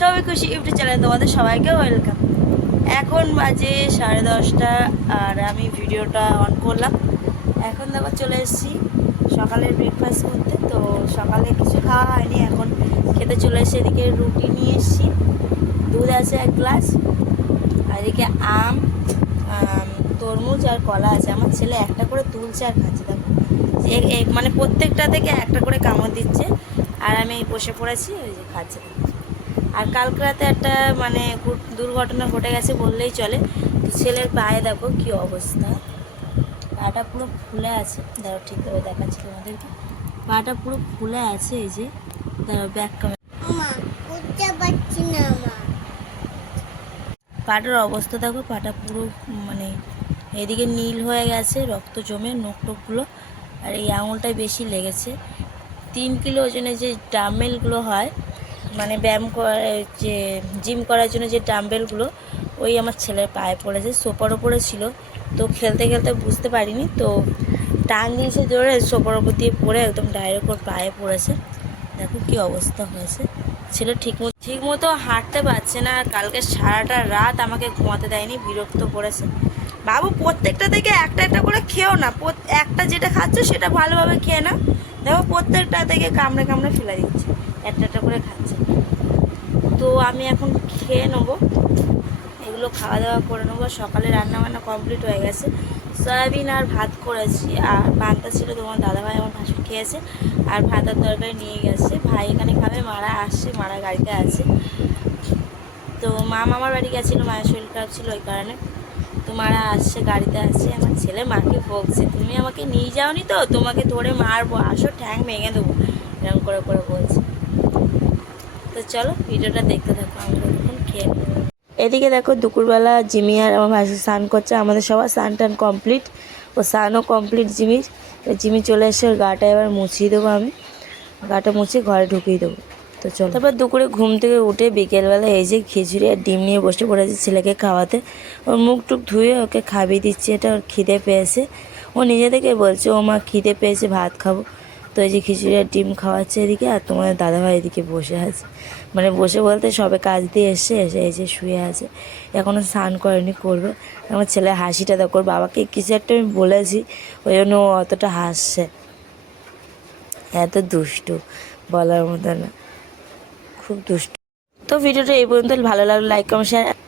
সবাই খুশি ইউটিউব চ্যানেলে তোমাদের সবাইকে ওয়েলকাম। এখন বাজে 10:30 আর আমি ভিডিওটা অন করলাম। এখন দেখো চলে এসেছি সকালের ব্রেকফাস্ট করতে। তো সকালে কিছু খাওয়া হয়নি, এখন খেতে চলে এসেছি। এদিকে রুটি নিয়ে এসেছি, দুধ আছে 1 গ্লাস, আর এদিকে আম, তরমুজ আর কলা আছে। আমার ছেলে একটা করে তুলছে আর খাচ্ছে। দেখো মানে প্রত্যেকটা থেকে একটা করে কামড় দিচ্ছে, আর আমি বসে পড়েছি, ওই যে খাচ্ছে। আর কালকে রাতে একটা মানে দুর্ঘটনা ঘটে গেছে বললেই চলে। তো ছেলের পায়ে দেখো কি অবস্থা, পাটা পুরো ফুলে আছে। দেখো ঠিকভাবে দেখাচ্ছি তোমাদেরকে, পাটা পুরো ফুলে আছে। এই যে দেখো ব্যাক পাটার অবস্থা দেখো, পাটা পুরো মানে এদিকে নীল হয়ে গেছে, রক্ত জমে নোক টোকগুলো, আর এই আঙুলটায় বেশি লেগেছে। 3 কিলো ওজনে যে ডাম্বেলগুলো হয়, মানে ব্যায়াম করে, যে জিম করার জন্য যে ডাম্বেলগুলো, ওই আমার ছেলের পায়ে পড়েছে। সোফার ওপরে ছিল, তো খেলতে খেলতে বুঝতে পারিনি, তো টান দিয়েছে জোরে, সোফার ওপর দিয়ে পড়ে একদম ডাইরেক্ট ওর পায়ে পড়েছে। দেখো কি অবস্থা হয়েছে। ছেলে ঠিক মতো হাঁটতে পারছে না। কালকে সারাটা রাত আমাকে ঘুমাতে দেয়নি, বিরক্ত করেছে। বাবু প্রত্যেকটা থেকে একটা একটা করে খেও না, একটা যেটা খাচ্ছ সেটা ভালোভাবে খেয়ে না। দেখো প্রত্যেকটা থেকে কামড়ে কামড়ে ফেলে দিচ্ছে, একটা একটা করে খাচ্ছে। তো আমি এখন খেয়ে নেবো, এগুলো খাওয়া দাওয়া করে নেবো। সকালে রান্নাবান্না কমপ্লিট হয়ে গেছে, সয়াবিন আর ভাত করেছি, আর পান্তা ছিল, তোমার দাদাভাই আমার ভাসুর খেয়েছে, আর ভাত আর তরকারি নিয়ে গেছে। ভাই এখানে খাবে, মারা আসছে, মারা গাড়িতে আছে। তো মা মামার বাড়ি গেছিলো, মায়ের শরীর খারাপ ছিল ওই কারণে। তো মারা আসছে, গাড়িতে আসছে। আমার ছেলে মাকে বকছে, তুমি আমাকে নিয়ে যাওনি তো, তোমাকে ধরে মারবো, আসো ঠ্যাং ভেঙে দেবো, এরকম করে করে বলছে। তো চলো ভিডিওটা দেখতে থাকো, আমরা তখন খেয়ে নেবো। এদিকে দেখো দুপুরবেলা জিমি আর আমার ভাসু স্নান করছে। আমাদের সবার স্নান টান কমপ্লিট, ও স্নানও কমপ্লিট জিমির। জিমি চলে এসে ওর গাটা এবার মুছিয়ে দেবো, আমি গাটা মুছিয়ে ঘরে ঢুকিয়ে দেবো। তো চলো, তারপর দুপুরে ঘুম থেকে উঠে বিকেলবেলা এই যে খিচুড়ি আর ডিম নিয়ে বসে পড়েছে ছেলেকে খাওয়াতে। ওর মুখ টুক ধুয়ে ওকে খাইয়ে দিচ্ছি, এটা ওর খিদে পেয়েছে। ও নিজে থেকে বলছে ও মা খিদে পেয়েছে, ভাত খাবো। তো এই যে খিচুড়ি আর ডিম খাওয়াচ্ছে এদিকে, আর তোমাদের দাদাভাই এদিকে বসে আছে। মানে বসে বলতে সবে কাজ দিয়ে এসে এই যে শুয়ে আছে, এখনও স্নান করেনি, করবে। আমার ছেলে হাসিটা দেখো, বাবাকে কিছু একটা আমি বলেছি, ওই জন্য ও অতটা হাসছে। এত দুষ্টু, বলার মতো না, খুব দুষ্টু। তো ভিডিওটা এই পর্যন্ত, ভালো লাগলো লাইক কমেন্ট শেয়ার।